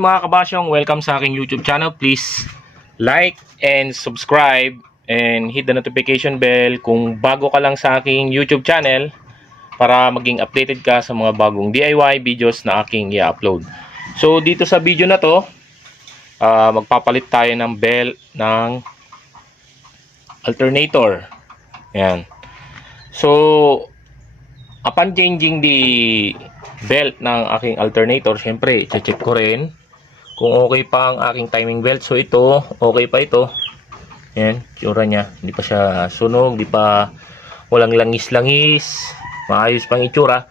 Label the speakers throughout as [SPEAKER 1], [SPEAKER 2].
[SPEAKER 1] mga kabasyong, welcome sa aking YouTube channel. Please like and subscribe and hit the notification bell kung bago ka lang sa aking YouTube channel para maging updated ka sa mga bagong DIY videos na aking i-upload. So dito sa video na to, ah, magpapalit tayo ng belt ng alternator. Yan. So upon changing the belt ng aking alternator, syempre, check ko rin kung okay pa ang aking timing belt. So ito, okay pa ito. Yan, tsura niya. Hindi pa siya sunog, hindi pa walang langis-langis. Maayos pang itsura.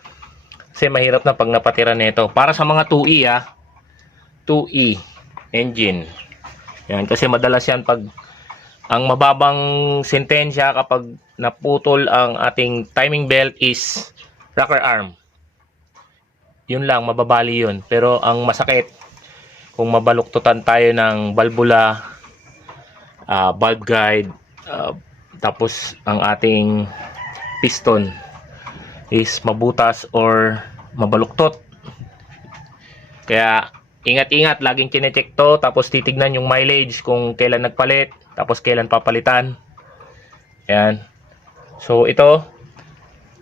[SPEAKER 1] Kasi mahirap na pag napatira nito. Para sa mga 2E ah. 2E engine. Yan, kasi madalas yan pag ang mababang sentensya kapag naputol ang ating timing belt is rocker arm. Yun lang, mababali yun. Pero ang masakit, kung mabaluktutan tayo ng valvula, ah, valve guide, ah, tapos ang ating piston is mabutas or mabaluktot. Kaya ingat-ingat, laging chinecheck to, tapos titignan yung mileage kung kailan nagpalit, tapos kailan papalitan. Ayan. So ito,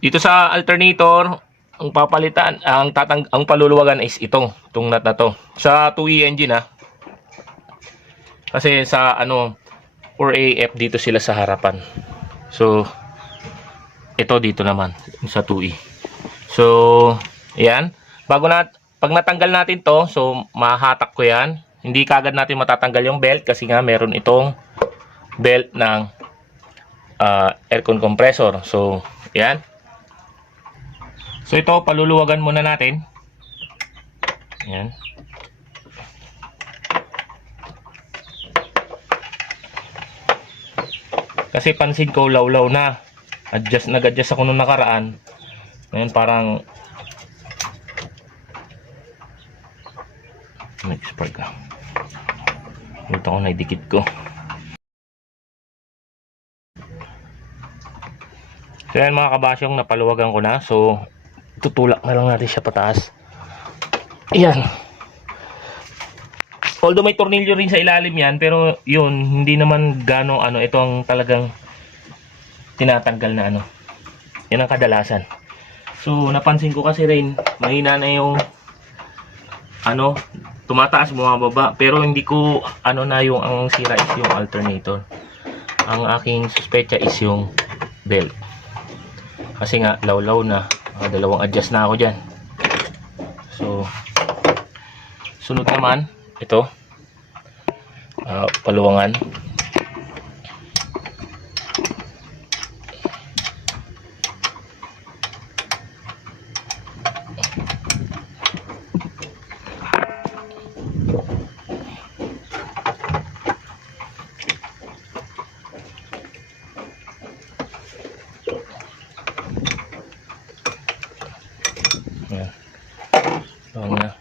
[SPEAKER 1] dito sa alternator, ang papalitan, ang tatang ang paluluwagan is ito, itong nut na to. Sa 2E engine ha. Kasi sa ano 4AF dito sila sa harapan. So ito dito naman sa 2E. So, ayan. Bago na pag natanggal natin to, so mahatak ko 'yan. Hindi kagad natin matatanggal yung belt kasi nga meron itong belt ng ah, aircon compressor. So, ayan. So ito, paluluwagan muna natin. Ayan. Kasi pansin ko, lawlaw na. Adjust, nag-adjust ako nung nakaraan. Ngayon parang nag-spark ka. Dito ako naidikit ko. So yan mga kabasyong napaluwagan ko na. So tutulak na lang natin siya pataas. Ayan. Although may tornilyo rin sa ilalim yan, pero yun, hindi naman gano ano, ito ang talagang tinatanggal na ano. Yan ang kadalasan. So, napansin ko kasi rin, mahina na yung ano, tumataas, bumababa. Pero hindi ko, ano na yung ang sira is yung alternator. Ang aking suspecha is yung belt. Kasi nga, lawlaw na. Mga dalawang adjust na ako dyan. So, sunod naman, ito. Ah, paluwangan. Ayan. Bawang na.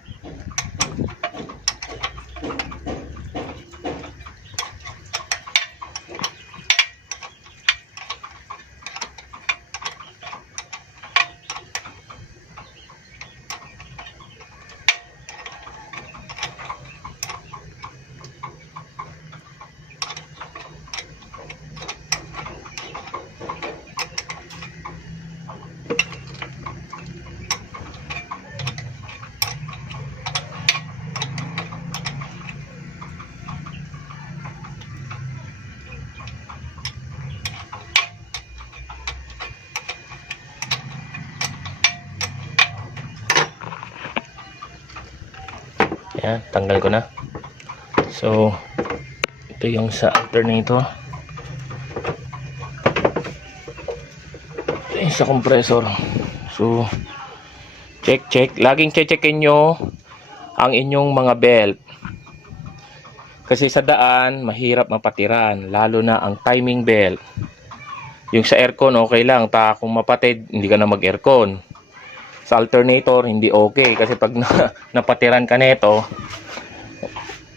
[SPEAKER 1] Ayan, tanggal ko na. So, ito yung sa alternator. Ito yung sa compressor. So, check, check. Laging check-checkin nyo ang inyong mga belt. Kasi sa daan, mahirap mapatiran. Lalo na ang timing belt. Yung sa aircon, okay lang. Ta kung mapatid, hindi ka na mag-aircon sa alternator hindi okay kasi pag na, napatiran ka nito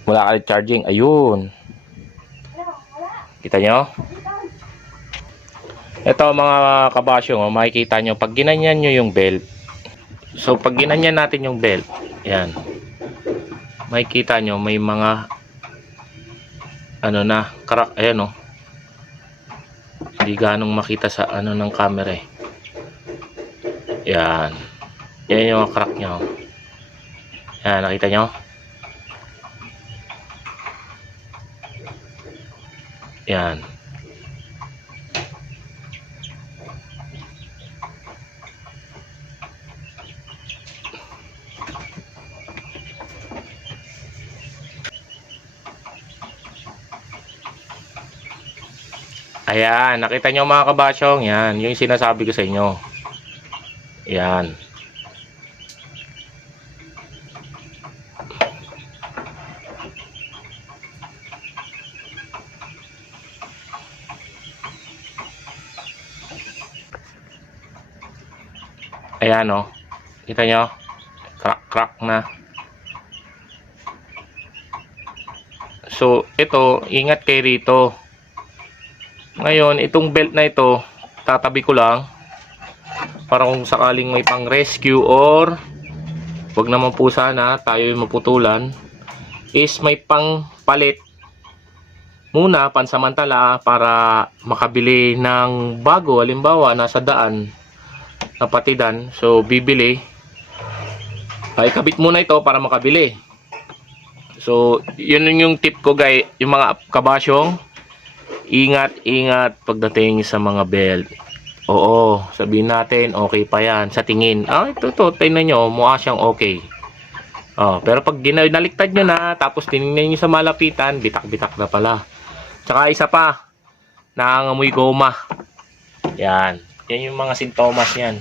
[SPEAKER 1] wala ka charging ayun kita nyo ito mga kabasyo oh, makikita nyo pag ginanyan nyo yung belt so pag ginanyan natin yung belt yan makikita nyo may mga ano na, crack, ayan oh. Hindi ganong makita sa ano ng camera eh. Yan. Yan yung crack nyo. Yan, nakita nyo? Yan. Ayan, nakita nyo mga kabasyong, yan, yung sinasabi ko sa inyo. Yan. Ayan o. Kita nyo? Crack, crack na. So, ito, ingat kayo rito. Ngayon, itong belt na ito, tatabi ko lang para kung sakaling may pang rescue or wag naman po sana tayo yung maputulan is may pang palit muna pansamantala para makabili ng bago halimbawa nasa daan na patidan so bibili ay kabit muna ito para makabili so yun yung tip ko guys yung mga kabasyong ingat ingat pagdating sa mga belt Oo, sabihin natin, okay pa yan. Sa tingin, ah, ito to, tingnan nyo, mukha siyang okay. Oh, pero pag ginaliktad nyo na, tapos tinignan nyo sa malapitan, bitak-bitak na pala. Tsaka isa pa, nangangamoy goma. Yan. Yan yung mga sintomas yan.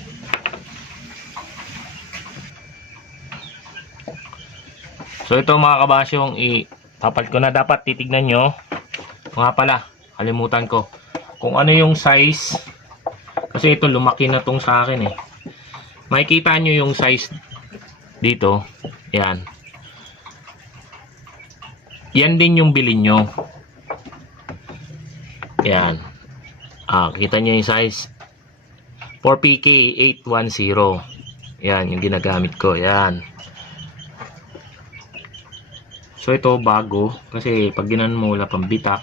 [SPEAKER 1] So ito mga kabasyong, itapat ko na dapat titignan nyo. Nga pala, kalimutan ko. Kung ano yung size kasi ito lumaki na tong sa akin eh. Makikita nyo yung size dito. Yan. Yan din yung bilin nyo. Yan. Ah, kita nyo yung size. 4PK 810. Yan, yung ginagamit ko. Yan. So ito bago kasi pag ginan mo wala pang bitak.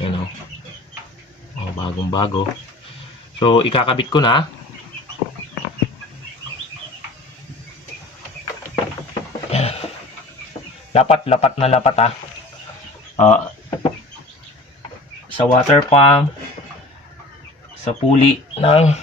[SPEAKER 1] Yan oh. Oh, bagong bago. So, ikakabit ko na. Lapat, lapat na lapat ah. Ah, sa water pump, sa puli ng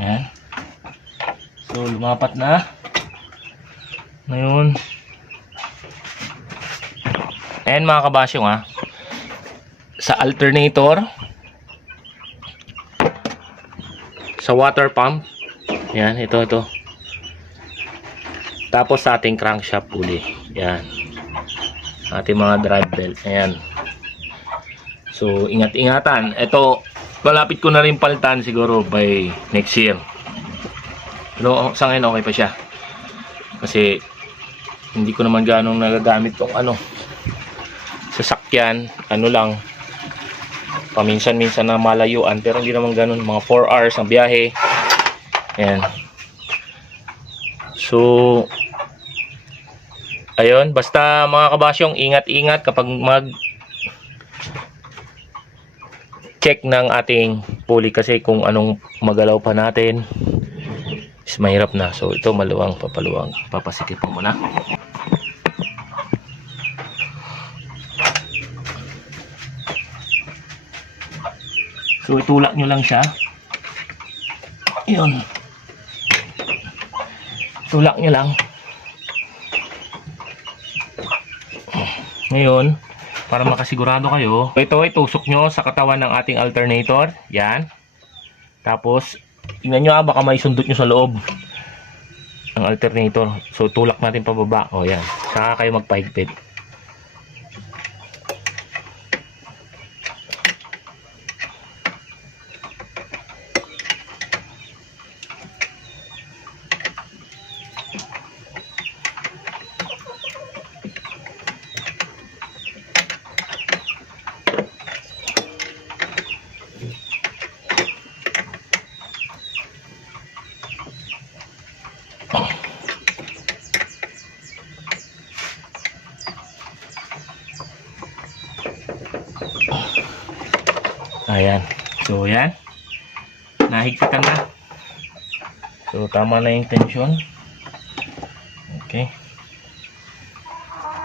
[SPEAKER 1] Ayan. So, lumapat na. Ngayon. Ayan mga kabasyong ha. Sa alternator. Sa water pump. Ayan, ito, ito. Tapos sa ating crankshaft uli. Ayan. Ating mga drive belt. Ayan. So, ingat-ingatan. Ito, malapit ko na rin palitan siguro by next year. Pero sa ngayon okay pa siya. Kasi hindi ko naman ganong nagagamit tong ano sasakyan, ano lang paminsan-minsan na malayuan pero hindi naman ganun mga 4 hours ang biyahe. Ayan. So ayun, basta mga kabasyong ingat-ingat kapag mag check ng ating pulley kasi kung anong magalaw pa natin is mahirap na. So ito maluwang papaluwang. Papasikip mo muna. So itulak nyo lang siya. Yun. Tulak nyo lang. Ngayon, para makasigurado kayo. Ito ay tusok nyo sa katawan ng ating alternator. Yan. Tapos, tingnan nyo ha, baka may sundot nyo sa loob ng alternator. So, tulak natin pababa. O, yan. Saka kayo magpahigpit. Ayan. So, yan. Nahigpitan na. So, tama na yung tension. Okay.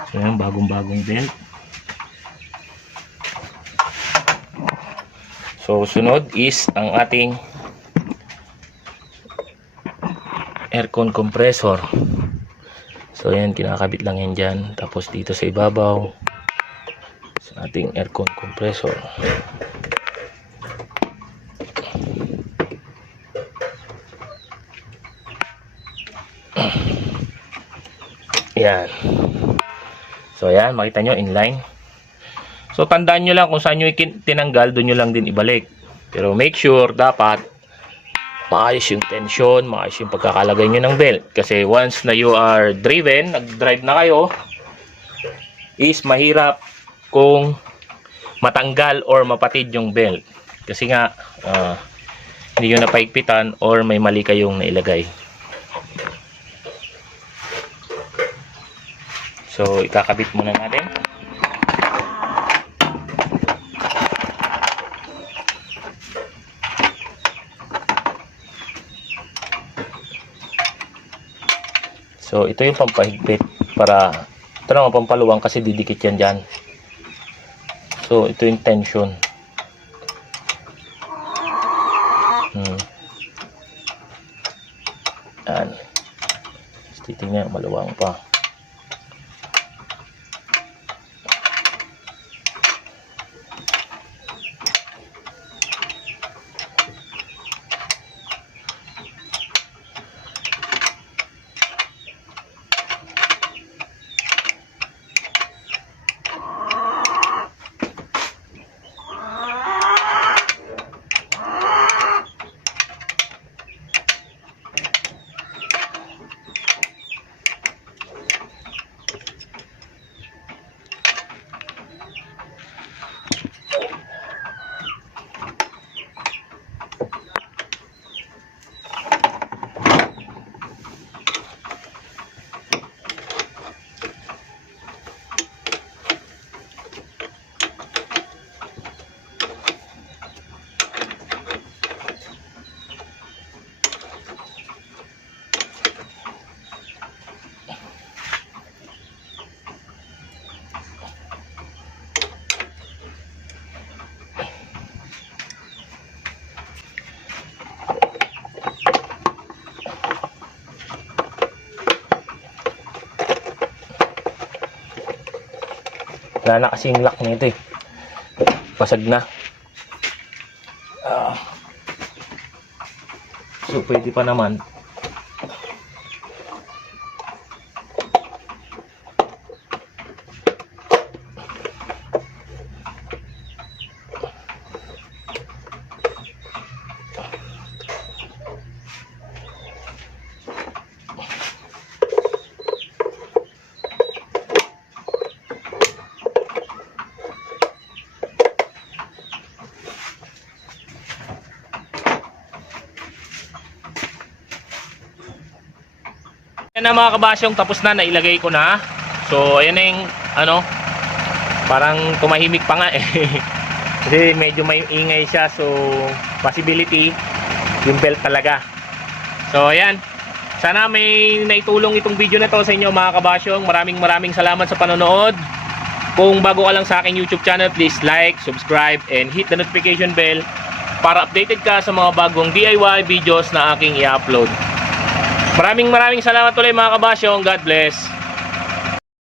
[SPEAKER 1] So, yan. Bagong-bagong belt. So, sunod is ang ating aircon compressor. So, yan. Kinakabit lang yan dyan. Tapos, dito sa ibabaw sa ating aircon compressor. Yan. So, yan. Makita nyo, inline. So, tandaan nyo lang kung saan nyo tinanggal, doon nyo lang din ibalik. Pero make sure, dapat, maayos yung tension, maayos yung pagkakalagay nyo ng belt. Kasi once na you are driven, nag-drive na kayo, is mahirap kung matanggal or mapatid yung belt. Kasi nga, ah, hindi nyo napaigpitan or may mali kayong nailagay. So, ikakabit muna natin. So, ito yung pampahigpit para ito naman pampaluwang kasi didikit yan dyan. So, ito yung tension. Hmm. Yan. Tapos Titingnan, maluwang pa. Wala na kasing lock nito eh. Pasag na. Ah. So, pwede pa naman. Na mga kabasyong, tapos na, nailagay ko na. So, ayan na yung, ano, parang tumahimik pa nga eh. Kasi medyo may ingay siya, so, possibility, yung belt talaga. So, ayan. Sana may naitulong itong video na to sa inyo mga kabasyong. Maraming maraming salamat sa panonood. Kung bago ka lang sa aking YouTube channel, please like, subscribe, and hit the notification bell para updated ka sa mga bagong DIY videos na aking i-upload. Maraming maraming salamat ulit mga kabasyong. God bless.